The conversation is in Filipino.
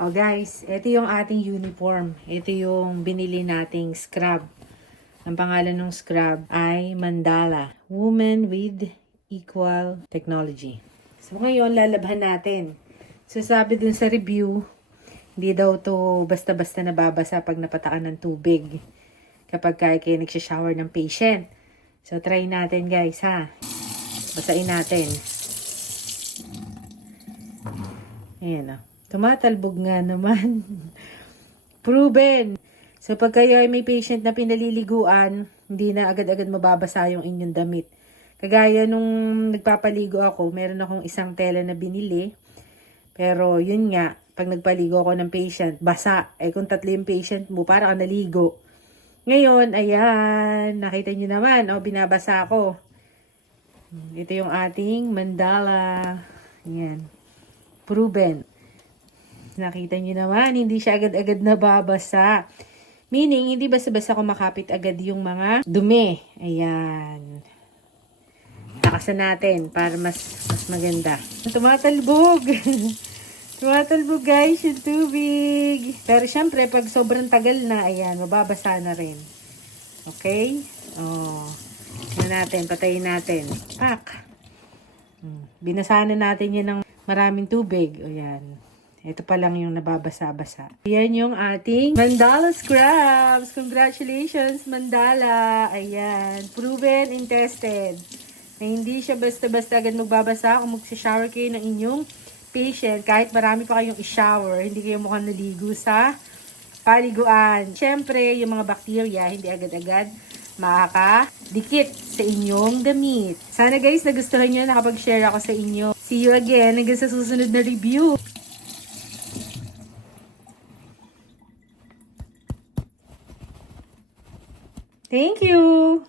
Oh guys, ito yung ating uniform. Ito yung binili nating scrub. Ang pangalan ng scrub ay Mandala. Woman with Equal Technology. So ngayon, lalabhan natin. So sabi dun sa review, hindi daw to basta-basta nababasa pag napatakan ng tubig. Kapag kayo nagsishower ng patient. So try natin guys ha. Basain natin. Ayan o. Tumatalbog nga naman. Proven. So, pag kayo ay may patient na pinaliliguan, hindi na agad-agad mababasa yung inyong damit. Kagaya nung nagpapaligo ako, meron akong isang tela na binili. Pero, yun nga, pag nagpaligo ako ng patient, basa. Eh, kung tatlo yung patient mo, para ka naligo. Ngayon, ayan, nakita nyo naman, oh, binabasa ko. Ito yung ating mandala. Ayan. Proven. Nakita nyo naman, hindi siya agad-agad nababasa. Meaning, hindi basta-basta kumakapit agad yung mga dumi. Ayan. Takasan natin para mas maganda. Tumatalbog. Tumatalbog guys yung tubig. Pero syempre, pag sobrang tagal na, ayan, mababasa na rin. Okay? Oh. Yan natin, patayin natin. Pak. Binasahan na natin yan ng maraming tubig. O yan. Ito pa lang yung nababasa-basa. Ayan yung ating Mandala Scrubs. Congratulations, Mandala. Ayan. Proven and tested. Na hindi siya basta-basta agad magbabasa. Kung magsishower kayo ng inyong patient, kahit marami pa kayong i-shower, hindi kayo mukhang naligo sa paliguan. Siyempre, yung mga bacteria, hindi agad-agad makakadikit sa inyong damit. Sana guys, nagustuhan nyo, nakapag-share ako sa inyo. See you again hanggang sa susunod na review. Thank you!